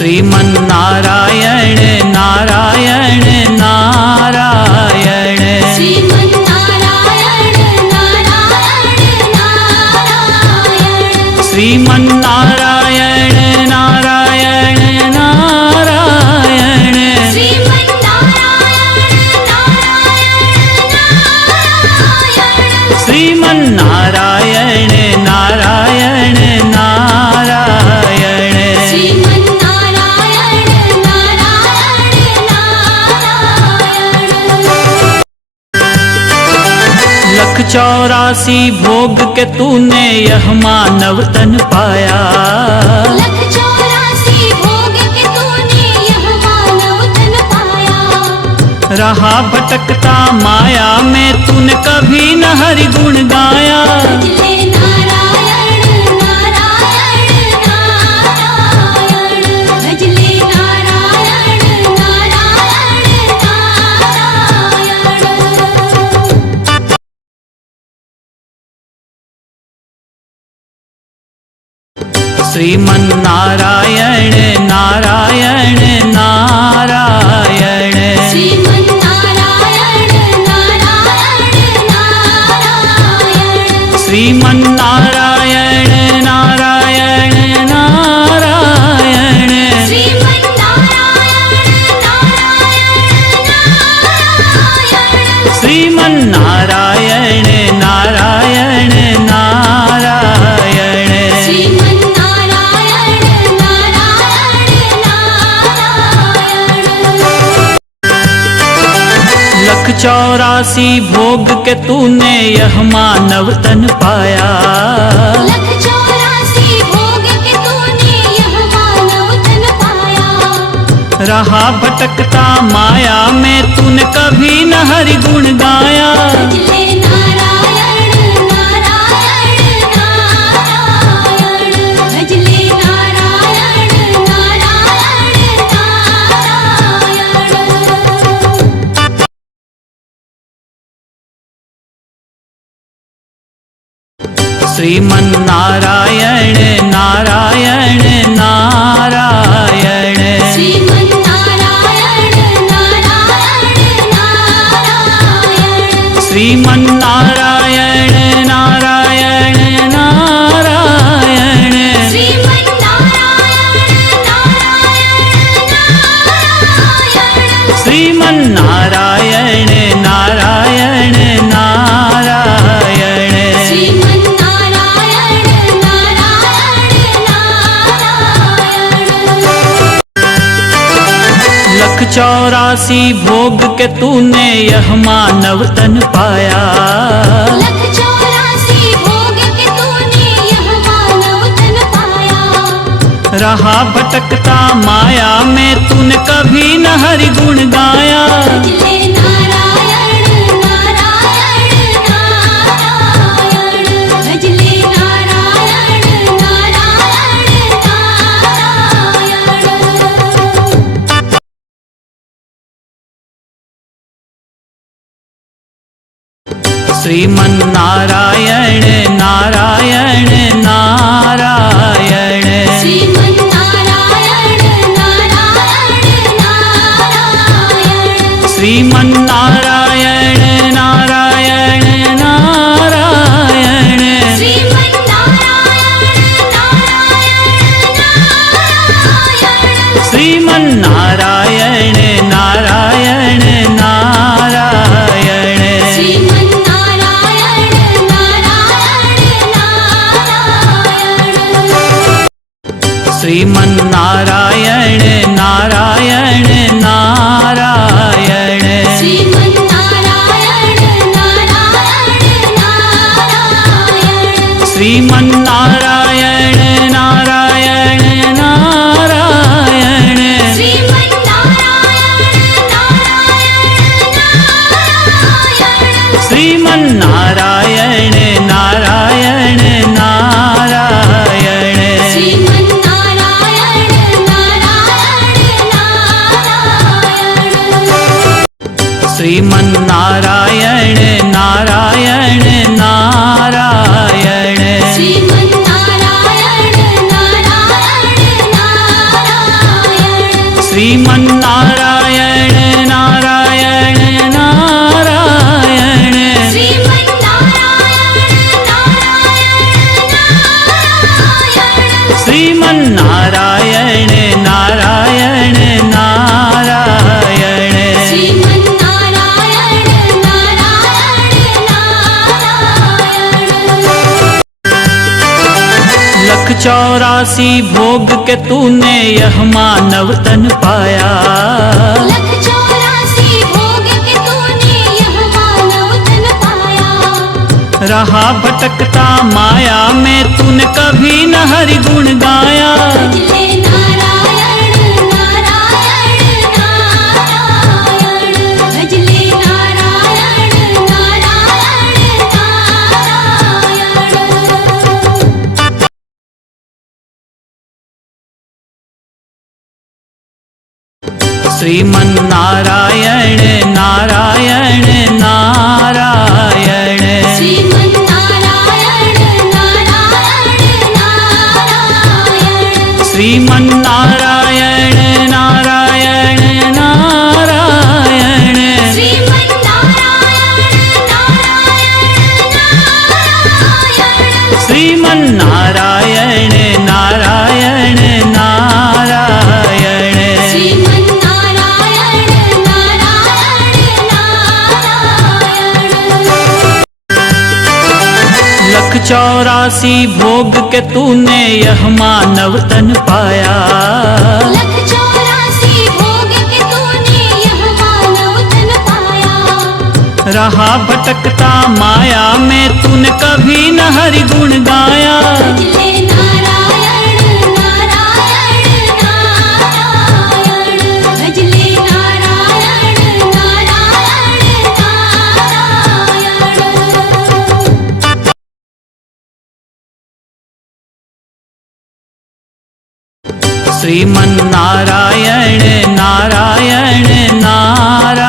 श्रीमन्नारायण नारायण नारायण श्रीमन्नारायण नारायण नारायण श्रीमन्नारायण नारायण नारायण श्रीमन्नारायण नारायण श्रीमन्नारायण नारायण नारायण श्रीमन्नारायण नारायण लख 84 भोग के तूने यह मानव तन पाया। लख 84 भोग के तूने यह मानव तन पाया। रहा भटकता माया में तूने कभी न हरि गुण गाया। भजले नारायण नारायण नारायण भजले नारायण नारायण नारायण श्रीमन्नारायण नारायण नारायण श्रीमन्नारायण नारायण नारायण श्रीमन्नारायण नारायण नारायण श्रीमन्नारायण नारायण नारायण श्रीमन्नारायण नारायण नारायण लख 84 भोग के तूने यह मानव तन पाया। लख 84 भोग के तूने यह मानव तन पाया। रहा भटकता माया में तूने कभी न हरि गुण गाया। भजले नारायण नारायण नारायण भजले नारायण नारायण नारायण श्रीमन्नारायण नारायण नारायण श्रीमन्नारायण नारायण नारायण श्रीमन्नारायण नारायण नारायण श्रीमन्नारायण नारायण श्रीमन्नारायण नारायण नारायण श्रीमन्नारायण नारायण नारायण लख 84 भोग के तूने यह मानव तन पाया। लख 84 भोग के तूने यह मानव तन पाया। रहा भटकता माया में तूने कभी न हरि गुण गाया। भजले नारायण नारायण नारायण भजले नारायण नारायण नारायण श्रीमन्नारायण नारायण नारायण श्रीमन्नारायण नारायण नारायण श्रीमन्नारायण नारायण नारायण श्रीमन्नारायण नारायण नारायण श्रीमन्नारायण श्रीमन्नारायण नारायण नारायण श्रीमन्नारायण नारायण नारायण श्रीमन्नारायण नारायण नारायण श्रीमन्नारायण नारायण नारायण श्रीमन्नारायण नारायण श्रीमन्नारायण नारायण नारायण श्रीमन्नारायण नारायण नारायण चौरासी भोग के तूने यह मानव तन पाया। लख 84 भोग के तूने यह मानव तन पाया। रहा भटकता माया में तूने कभी न हरि गुण गाया। भजले नारायण नारायण नारायण, भजले नारायण नारायण नारायण। श्रीमन नारायण नारायण नारायण, श्रीमन नारायण नारायण नारायण, श्रीमन नारायण नारायण नारायण, श्रीमन नारायण नारायण नारायण, श्रीमन नारायण नारायण नारायण। श्रीमन नारायण नारायण नारायण। लख 84 भोग के तूने यह मानव तन पाया। लख 84 भोग के तूने यह मानव तन पाया। रहा भटकता माया में तूने कभी न हरि गुण गाया। भजले नारायण नारायण नारायण, भजले नारायण नारायण नारायण। श्रीमन नारायण नारायण नारायण,